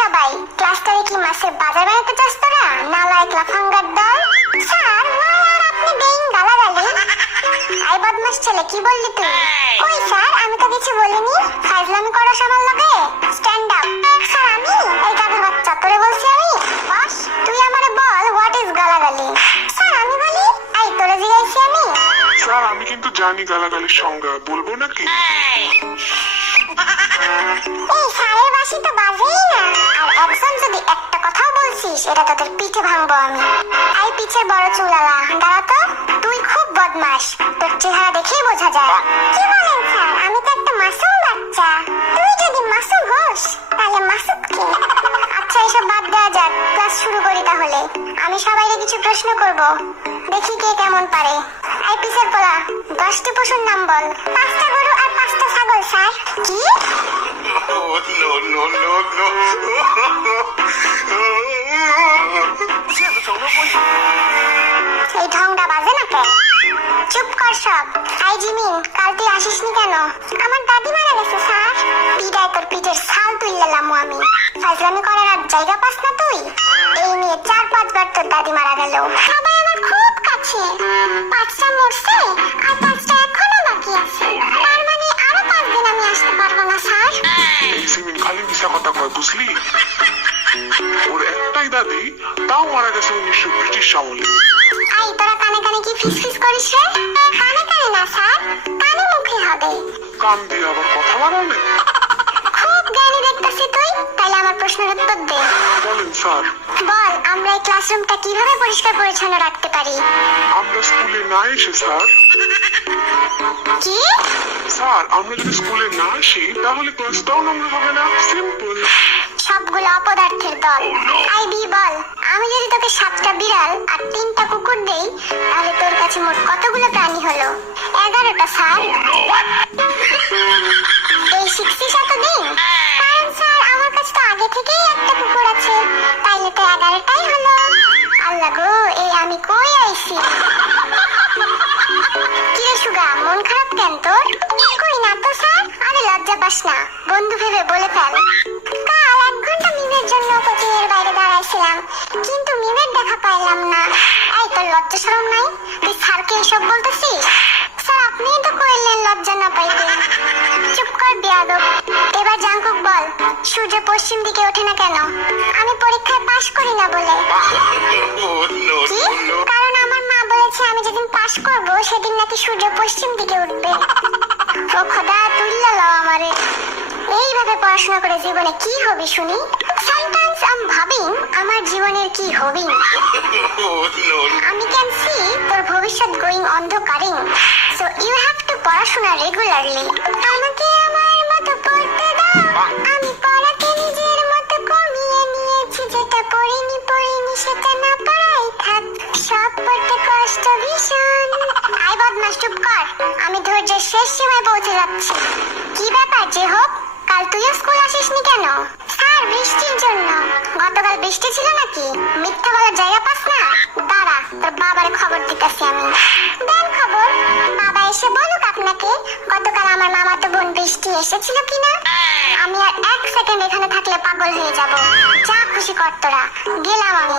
সবাই, ক্লাসটারে কি মাছের বাজার বানাতে চাস তোরা? নালায়েক লাফাঙ্গার দল। স্যার, আপনি দেইন গালাগালি। আই বদমাস ছেলে, কি বললি তুই? কই স্যার, আমি তো কিছু বলিনি। ফাজলামি করো আমার লগে। Stand up. স্যার, আমি এই গাধার বাচ্চা, তোরে বলছি আমি? বস, তুই আমারে বল হোয়াট ইজ গালাগালি। স্যার, আমি বলি, এই তোরে জিগাইছি আমি। স্যার, আমি কিন্তু জানি গালাগালির সংজ্ঞা, বলবো নাকি? এই স্যারের বাসি তো বাজেই না। আর একজন যদি একটা কথাও বলছিস, এটা তোদের পিঠে ভাঙবো আমি। এই পিছের বড় চুলালা, দাঁড়া তো। তুই খুব বদমাস, তোর চেহারা দেখেই বোঝা যায়। কি বলেন স্যার, আমি তো একটা মাসুম বাচ্চা। তুই যদি মাসুম হোস, তাহলে মাসুদ কে? আচ্ছা, এসব বাদ দেওয়া যাক, ক্লাস শুরু করি তাহলে। আমি সবাইকে কিছু প্রশ্ন করব, দেখি কে কেমন পারে। এই পিছের পোলা, 10টি পশুর নাম বল। 5টা গরু আর 5টা ছাগল স্যার। কি? এই ঢংটা বাজে না কেন? চুপ কর সব। আই জিমিন, কাল তুই আসিসনি কেন? আমার দাদি মারা গেছে স্যার। পিটায় তোর পিঠের ছাল তুললাম আমি। ফাজলামি করার আর জায়গা পাস না তুই? এই নিয়ে 4-5 বার তোর দাদি মারা গেল। সবাই আমার খুব কাছে। 5টা মরছে আর 5টা এখনো বাকি আছে। তার মানে আরো 5 দিন আমি আসতে পারবো না স্যার। এই সিমিন খালি মিশা কথা কয়, বুঝলি? ওর একটাই দাদি, তাও মারা গেছে 1900 আমলে। আই, তোরা কানে কানে কি ফিসফিস করিস রে? কানে কানে না স্যার, কানে মুখে হবে। কান দিয়ে আবার কথা বাড়ালে? খুব জ্ঞানী দেখতেছি তুই। তাইলে আমার প্রশ্নের উত্তর দে। বলেন স্যার। বল, আমরা এই ক্লাসরুমটা কিভাবে পরিষ্কার পরিচ্ছন্ন রাখতে পারি? আমরা স্কুলে না এসে স্যার। কি? স্যার, আমরা যদি স্কুলে না আসি তাহলে ক্লাসটাও নোংরা হবে না। সিম্পল। সবগুলো অপদার্থের দল। আই বি বল, আমি যদি তোকে 7টা বিড়াল আর 3টা কুকুর দেই, তাহলে তোর কাছে মোট কতগুলো প্রাণী হলো? 11টা স্যার। এই শিখছিস এতদিন? কারণ স্যার, আমার কাছে তো আগে থেকেই একটা কুকুর আছে, তাইলে তো 11টাই হলো। আল্লাহ গো, এই আমি কই আইছি? কিরে সুগা, মন খারাপ কেন তোর? কই না তো স্যার। আরে লজ্জা পাস না, বন্ধু ভেবে বলে ফেল। কাল 1 ঘন্টা মিমের জন্য কোচিং এর বাইরে দাঁড়াইছিলাম, কিন্তু মিমের দেখা পাইলাম না। এই, তোর লজ্জা শরম নাই? তুই স্যারকে এসব বলতেছিস? স্যার, আপনিই তো কইলেন লজ্জা না পাইতে। চুপ কর বেয়াদব। এবার জাঙ্কুক বল, সূর্য পশ্চিম দিকে ওঠে না কেন? আমি পরীক্ষায় পাশ করি না বলে। কি? কারণ আমার মা বলেছে আমি যেদিন পাশ করব সেদিন নাকি সূর্য পশ্চিম দিকে উঠবে। ও খোদা, তুইলা লও আমারে। এইভাবে পড়াশোনা করে জীবনে কি হবে শুনি? সামটাইমস আই এম ভাবিং আমার জীবনের কি হবে। আমি ক্যান সি তোর ভবিষ্যৎ গোয়িং অন্ধকারিং। সো ইউ হ্যাভ টু পড়াশোনা রেগুলারলি। আমাকে আমার মতো পড়তে দাও। আমি পড়াকে নিজের মতো কমিয়ে নিয়েছি। যেটা পড়িনি সেটা না পড়াই থাক। সব পড়তে কষ্ট ভীষণ। আই বদমাস, চুপ কর। আমি ধৈর্যের শেষ সীমায় পৌঁছে যাচ্ছি। কি ব্যাপার যে হোক, কাল তুইও স্কুল আসিসনি কেন? স্যার, বৃষ্টির জন্য। গতকাল বৃষ্টি ছিল নাকি? মিথ্যা বলার জায়গা পাস না? দাঁড়া, তোর বাবারে খবর দিতেছি আমি। দেন খবর। বাবা এসে বলুক আপনাকে গতকাল আমার মামাতো বোন বৃষ্টি এসেছিল কিনা। আমি আর 1 সেকেন্ড এখানে থাকলে পাগল হয়ে যাব। যা খুশি কর তোরা, গেলাম আমি।